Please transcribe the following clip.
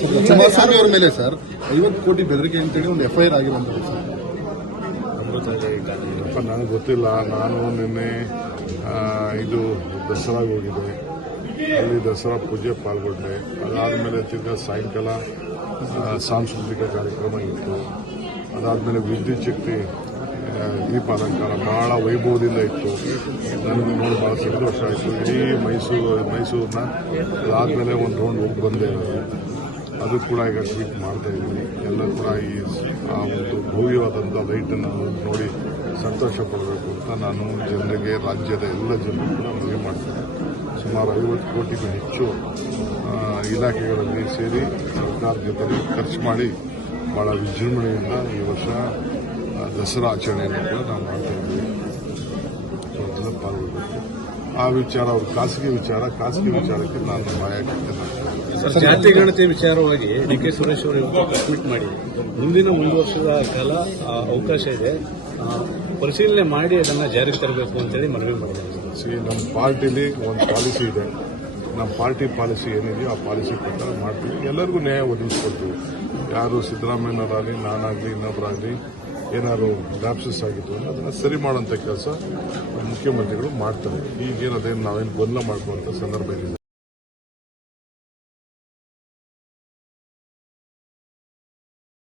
ಕುಮಾರಸ್ವಾಮಿ ಅವರ ಮೇಲೆ ಸರ್. ಐವತ್ತು ಕೋಟಿ ಬೆದರಿಕೆ ಅಂತೇಳಿ ಒಂದು ಎಫ್ಐಆರ್ ಆಗಿರುವಂತದ್ದು ಸರ್. ನನಗೆ ಗೊತ್ತಿಲ್ಲ. ನಾನು ನಿನ್ನೆ ಇದು ದಸರಾಗೆ ಹೋಗಿದ್ದೆ. ಅಲ್ಲಿ ದಸರಾ ಪೂಜೆ ಪಾಲ್ಗೊಂಡೆ. ಅದಾದಮೇಲೆ ತಿರ್ಗಾ ಸಾಯಂಕಾಲ ಸಾಂಸ್ಕೃತಿಕ ಕಾರ್ಯಕ್ರಮ ಇತ್ತು. ಅದಾದಮೇಲೆ ವಿದ್ಯುತ್ ಶಕ್ತಿ ದೀಪ ಅಲಂಕಾರ ಬಹಳ ವೈಭವದಿಂದ ಇತ್ತು. ನನಗೆ ನೋಡಿ ಭಾಳ ಸಂತೋಷ ಆಯಿತು. ಇಡೀ ಮೈಸೂರು, ಮೈಸೂರನ್ನ ಅದಾದಮೇಲೆ ಒಂದು ರೌಂಡ್ ಹೋಗಿ ಬಂದೆ. ಅದು ಕೂಡ ಈಗ ಟ್ವೀಟ್ ಮಾಡ್ತಾ ಇದ್ದೀನಿ. ಎಲ್ಲ ಕೂಡ ಈ ಆ ಒಂದು ಭವ್ಯವಾದಂಥ ಲೈಟನ್ನು ನೋಡಿ ಸಂತೋಷ ಪಡಬೇಕು ಅಂತ ನಾನು ಜನರಿಗೆ, ರಾಜ್ಯದ ಎಲ್ಲ ಜನರು ಕೂಡ ಮನವಿ ಮಾಡ್ತೇನೆ. ಸುಮಾರು ಐವತ್ತು ಕೋಟಿಗೂ ಹೆಚ್ಚು ಇಲಾಖೆಗಳಲ್ಲಿ ಸೇರಿ ಸರ್ಕಾರ ಜೊತೆ ಖರ್ಚು ಮಾಡಿ ಬಹಳ ವಿಜೃಂಭಣೆಯಿಂದ ಈ ವರ್ಷ ದಸರಾ ಆಚರಣೆಯನ್ನು ಕೂಡ ನಾವು ಮಾಡ್ತಾ ಇದ್ದೀವಿ. ಆ ವಿಚಾರ ಅವ್ರ ಖಾಸಗಿ ವಿಚಾರ ಖಾಸಗಿ ವಿಚಾರಕ್ಕೆ ನಾನು ಸರ್ ಜಾತಿ ಗಣತಿ ವಿಚಾರವಾಗಿ ಡಿ ಕೆ ಸುರೇಶ್ ಅವರು ಟ್ವೀಟ್ ಮಾಡಿ. ಮುಂದಿನ ಒಂದು ವರ್ಷದ ಕಾಲ ಅವಕಾಶ ಇದೆ. ಪರಿಶೀಲನೆ ಮಾಡಿ ಅದನ್ನ ಜಾರಿಗೆ ತರಬೇಕು ಅಂತೇಳಿ ಮನವಿ ಮಾಡಿದ್ದಾರೆ. ಸಿ ನಮ್ಮ ಪಾರ್ಟಿಲಿ ಒಂದು ಪಾಲಿಸಿ ಇದೆ. ನಮ್ಮ ಪಾರ್ಟಿ ಪಾಲಿಸಿ ಏನಿದೆಯೋ ಆ ಪಾಲಿಸಿ ಪ್ರಕಾರ ಮಾಡ್ತೀವಿ. ಎಲ್ಲರಿಗೂ ನ್ಯಾಯ ಒದಗಿಸ್ಕೊಡ್ತೀವಿ. ಯಾರು ಸಿದ್ದರಾಮಯ್ಯನವರಾಗಲಿ, ನಾನಾಗಲಿ ಇನ್ನೊಬ್ಬರಾಗಲಿ ಏನಾದ್ರು ಲ್ಯಾಪ್ಸಸ್ ಆಗಿತ್ತು ಅಂದರೆ ಅದನ್ನು ಸರಿ ಮಾಡುವಂಥ ಕೆಲಸ ಮುಖ್ಯಮಂತ್ರಿಗಳು ಮಾಡ್ತಾರೆ. ಈಗೇನು ಅದೇನು ನಾವೇನು ಗೊಂದಲ ಮಾಡ್ಕೊಳ್ಳುವಂಥ ಸಂದರ್ಭ ಏನಿಲ್ಲ.